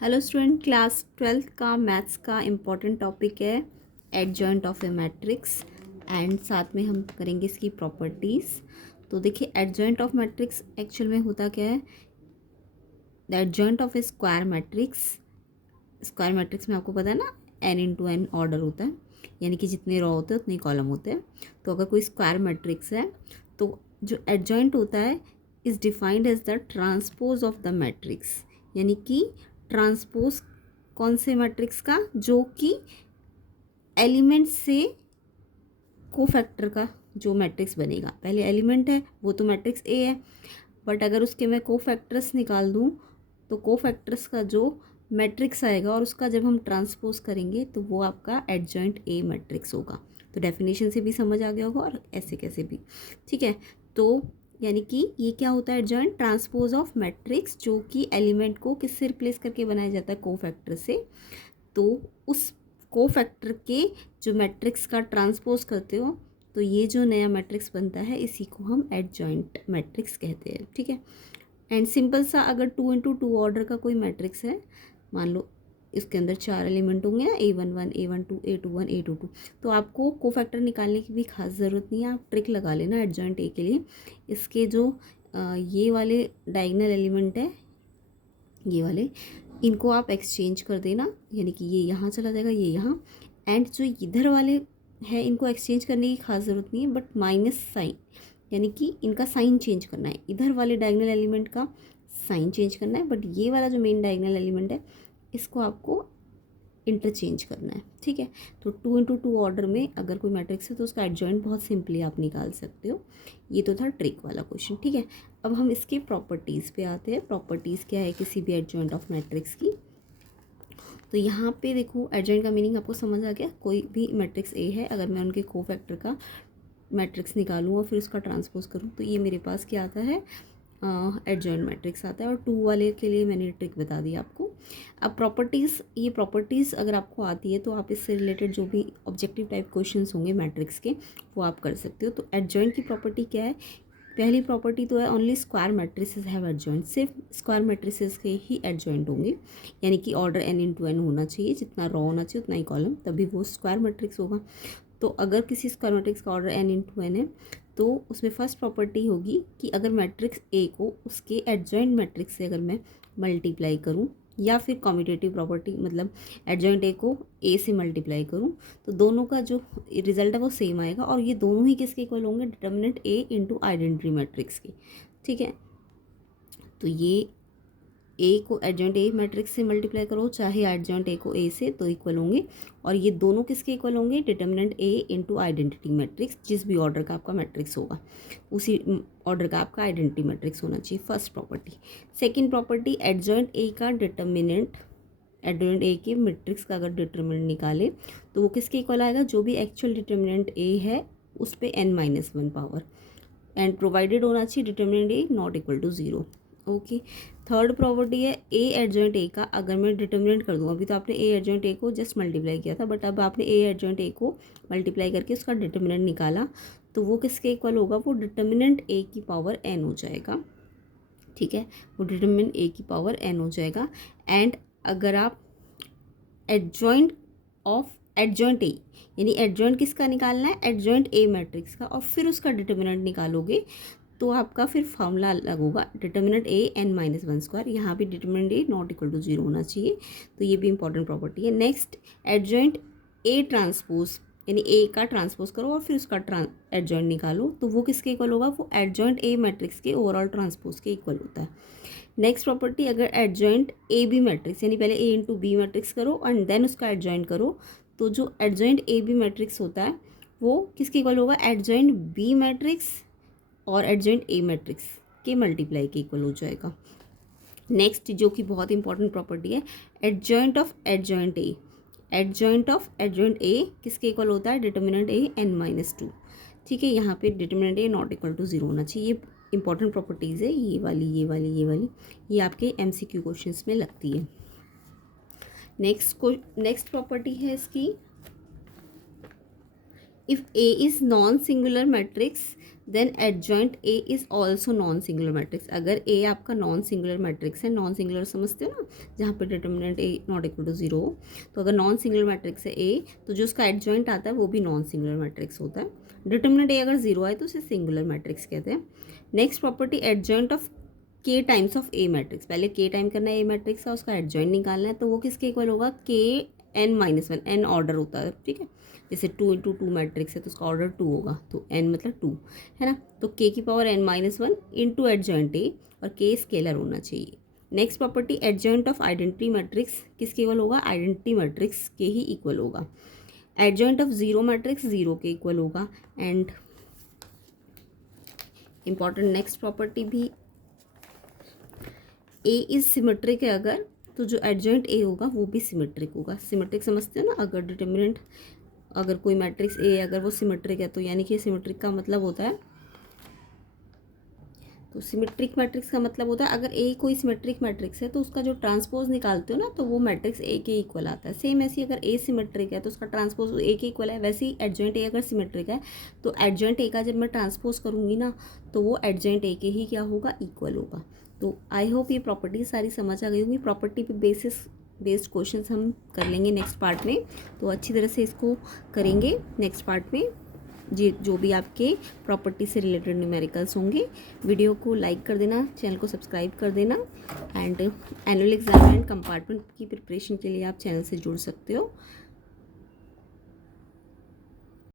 Hello student, class twelfth का maths का important topic है adjoint of A matrix and साथ में हम करेंगे इसकी प्रॉपर्टीज़। तो देखिए, एडजॉइंट ऑफ मैट्रिक्स एक्चुअल में होता क्या है। The adjoint of A square matrix में आपको पता है ना, एन इंटू एन ऑर्डर होता है, यानी कि जितने रो होते हैं उतने कॉलम होते हैं। तो अगर कोई स्क्वायर मैट्रिक्स है तो जो एडजॉइंट होता है is defined as the transpose of the matrix, यानी कि ट्रांसपोज कौन से मैट्रिक्स का, जो कि एलिमेंट से कोफैक्टर का जो मैट्रिक्स बनेगा। पहले एलिमेंट है वो तो मैट्रिक्स ए है, बट अगर उसके मैं कोफैक्टर्स निकाल दूँ तो कोफैक्टर्स का जो मैट्रिक्स आएगा और उसका जब हम ट्रांसपोज करेंगे तो वो आपका एडजॉइंट ए मैट्रिक्स होगा। तो डेफिनेशन से भी समझ आ गया होगा और ऐसे कैसे भी, ठीक है। तो यानी कि ये क्या होता है, एडजॉइंट ट्रांसपोज ऑफ मैट्रिक्स, जो कि एलिमेंट को किससे रिप्लेस करके बनाया जाता है, कोफैक्टर से। तो उस कोफैक्टर के जो मैट्रिक्स का ट्रांसपोज करते हो तो ये जो नया मैट्रिक्स बनता है इसी को हम एडजॉइंट मैट्रिक्स कहते हैं, ठीक है। एंड सिंपल सा, अगर 2 × 2 ऑर्डर का कोई मैट्रिक्स है, मान लो इसके अंदर 4 एलिमेंट होंगे ना, A11 A12 A21 A22, तो आपको कोफैक्टर निकालने की भी खास ज़रूरत नहीं है। आप ट्रिक लगा लेना एडजॉइंट ए के लिए। इसके जो ये वाले डायगोनल एलिमेंट है, ये वाले, इनको आप एक्सचेंज कर देना, यानी कि ये यहाँ चला जाएगा, ये यहाँ। एंड जो इधर वाले हैं इनको एक्सचेंज करने की खास ज़रूरत नहीं है, बट माइनस साइन, यानी कि इनका साइन चेंज करना है। इधर वाले डायगोनल एलिमेंट का साइन चेंज करना है, बट ये वाला जो मेन डायगोनल एलिमेंट है इसको आपको इंटरचेंज करना है, ठीक है। तो 2 × 2 ऑर्डर में अगर कोई मैट्रिक्स है तो उसका एडजॉइंट बहुत सिंपली आप निकाल सकते हो। ये तो था ट्रिक वाला क्वेश्चन, ठीक है। अब हम इसकी प्रॉपर्टीज़ पे आते हैं। प्रॉपर्टीज़ क्या है किसी भी एडजॉइंट ऑफ मैट्रिक्स की। तो यहाँ पे देखो, एडजॉइंट का मीनिंग आपको समझ आ गया। कोई भी मैट्रिक्स ए है, अगर मैं उनके कोफैक्टर का मैट्रिक्स निकालूँ और फिर उसका ट्रांसपोज करूँ तो ये मेरे पास क्या आता है, एडजॉइंट मैट्रिक्स आता है। और 2 वाले के लिए मैंने ट्रिक बता दी आपको। अब प्रॉपर्टीज़, ये प्रॉपर्टीज़ अगर आपको आती है तो आप इससे रिलेटेड जो भी ऑब्जेक्टिव टाइप क्वेश्चंस होंगे मैट्रिक्स के वो आप कर सकते हो। तो एडजॉइंट की प्रॉपर्टी क्या है, पहली प्रॉपर्टी तो है only square matrices have adjoint, सिर्फ स्क्वायर मैट्रिसेस के ही एडजॉइंट होंगे, यानी कि ऑर्डर n × n होना चाहिए, जितना रो होना चाहिए उतना ही कॉलम, तभी वो स्क्वायर मैट्रिक्स होगा। तो अगर किसी स्क्वायर मैट्रिक्स का ऑर्डर n × n है तो उसमें फर्स्ट प्रॉपर्टी होगी कि अगर मैट्रिक्स ए को उसके एडजॉइंट मैट्रिक्स से अगर मैं मल्टीप्लाई करूं, या फिर कॉम्यूटेटिव प्रॉपर्टी, मतलब एडजॉइंट ए को ए से मल्टीप्लाई करूं, तो दोनों का जो रिजल्ट है वो सेम आएगा। और ये दोनों ही किसके इक्वल होंगे, डिटर्मिनेंट ए इंटू आइडेंटिटी मैट्रिक्स के, ठीक है। तो ये ए को एडजॉइंट ए मैट्रिक्स से मल्टीप्लाई करो, चाहे एडजॉइंट ए को ए से, तो इक्वल होंगे। और ये दोनों किसके इक्वल होंगे, डिटर्मिनेंट ए इंटू आइडेंटिटी मैट्रिक्स, जिस भी ऑर्डर का आपका मैट्रिक्स होगा उसी ऑर्डर का आपका आइडेंटिटी मैट्रिक्स होना चाहिए, first property. Second property, adjoint A का डिटर्मिनेंट, एडजॉइंट ए के मैट्रिक्स का अगर डिटर्मिनेंट निकाले तो वो किसके इक्वल आएगा, जो भी एक्चुअल डिटर्मिनेंट ए है उस पर n-1 पावर, एंड प्रोवाइडेड होना चाहिए determinant A not equal to 0। Okay. Third property है ए एडजॉइंट ए का अगर मैं डिटर्मिनेंट कर दूँ, अभी तो आपने ए एडजॉइंट ए को जस्ट मल्टीप्लाई किया था, बट अब आपने ए एडजॉइंट ए को मल्टीप्लाई करके उसका डिटर्मिनेंट निकाला तो वो किसके इक्वल होगा, वो डिटर्मिनेंट ए की पावर n हो जाएगा, ठीक है। वो डिटर्मिनेंट ए की पावर n हो जाएगा। एंड अगर आप एडजॉइंट ऑफ एडजॉइंट ए, यानी एडजॉइंट किसका निकालना है, एडजॉइंट ए मैट्रिक्स का, और फिर उसका डिटर्मिनेंट निकालोगे तो आपका फिर फॉर्मूला अलग होगा, डिटर्मिनेंट ए n-1²। यहाँ भी determinant A not equal to 0 होना चाहिए, तो ये भी इंपॉर्टेंट प्रॉपर्टी है। नेक्स्ट, एडजॉइंट ए ट्रांसपोज, यानी ए का ट्रांसपोज करो और फिर उसका एडजॉइंट निकालो तो वो किसके इक्वल होगा, वो एडजॉइंट ए मैट्रिक्स के ओवरऑल ट्रांसपोज के इक्वल होता है। नेक्स्ट प्रॉपर्टी, अगर एडजॉइंट ए बी मैट्रिक्स, यानी पहले ए इंटू बी मैट्रिक्स करो एंड देन उसका एडजॉइंट करो, तो जो एडजॉइंट ए बी मैट्रिक्स होता है वो किसके इक्वल होगा, एडजॉइंट बी मैट्रिक्स और एडजॉइंट ए मैट्रिक्स के मल्टीप्लाई के इक्वल हो जाएगा। नेक्स्ट, जो कि बहुत इंपॉर्टेंट प्रॉपर्टी है, adjoint of adjoint A, adjoint of adjoint A किसके इक्वल होता है, डिटर्मिनेंट ए n-2, ठीक है। यहाँ पे determinant A not equal to 0 होना चाहिए। ये इंपॉर्टेंट प्रॉपर्टीज़ है, ये वाली ये वाली ये वाली, ये आपके MCQ क्वेश्चंस में लगती है। नेक्स्ट प्रॉपर्टी है इसकी, if A is non singular matrix then adjoint A is also non singular matrix. अगर ए आपका नॉन सिंगुलर मैट्रिक्स है, नॉन सिंगुलर समझते हो ना, जहाँ पे determinant A not equal to zero हो, तो अगर नॉन सिंगुलर मैट्रिक्स है ए, तो जो उसका एडजॉइंट आता है वो भी नॉन सिंगुलर मैट्रिक्स होता है। डिटर्मिनेंट ए अगर जीरो आए तो उसे सिंगुलर मैट्रिक्स कहते हैं। नेक्स्ट प्रॉपर्टी, एडजॉइंट ऑफ के टाइम्स ऑफ ए मैट्रिक्स। पहले के टाइम करना है ए मैट्रिक्स का, उसका एडजॉइंट निकालना है, तो वो किसके इक्वल होगा, के N minus one, N order होता है, ठीक है। जैसे 2 × 2 मैट्रिक्स है तो उसका ऑर्डर 2 होगा, तो n मतलब 2 है ना। तो k की power n minus one into adjoint A, और k स्केलर होना चाहिए। Next property, adjoint of identity matrix किसके इक्वल होगा, आइडेंटिटी मैट्रिक्स के ही इक्वल होगा। Adjoint of zero matrix zero के इक्वल होगा। एंड इंपॉर्टेंट नेक्स्ट प्रॉपर्टी भी, ए इज सिमेट्रिक है अगर, तो जो एडजॉइंट ए होगा वो भी सिमेट्रिक होगा। सिमेट्रिक समझते हो ना, अगर डिटर्मिनेंट, अगर कोई मैट्रिक्स ए अगर वो सिमेट्रिक है, तो यानी कि सिमेट्रिक का मतलब होता है, तो सिमेट्रिक मैट्रिक्स का मतलब होता है अगर ए कोई सिमेट्रिक मैट्रिक्स है तो उसका जो ट्रांसपोज निकालते हो ना, तो वो मैट्रिक्स ए के इक्वल आता है। सेम ऐसे अगर ए सिमेट्रिक है तो उसका ट्रांसपोज ए के इक्वल है, वैसे ही एडजॉइंट ए अगर सिमेट्रिक है तो एडजॉइंट ए का जब मैं ट्रांसपोज करूँगी ना, तो वो एडजॉइंट ए के ही क्या होगा, इक्वल होगा। तो आई होप ये प्रॉपर्टी सारी समझ आ गई होंगी। प्रॉपर्टी पे बेस्ड क्वेश्चंस हम कर लेंगे नेक्स्ट पार्ट में, तो अच्छी तरह से इसको करेंगे नेक्स्ट पार्ट में। जी, जो भी आपके प्रॉपर्टी से रिलेटेड न्यूमेरिकल्स होंगे। वीडियो को लाइक कर देना, चैनल को सब्सक्राइब कर देना। And annual exam and compartment की प्रिपरेशन के लिए आप चैनल से जुड़ सकते हो।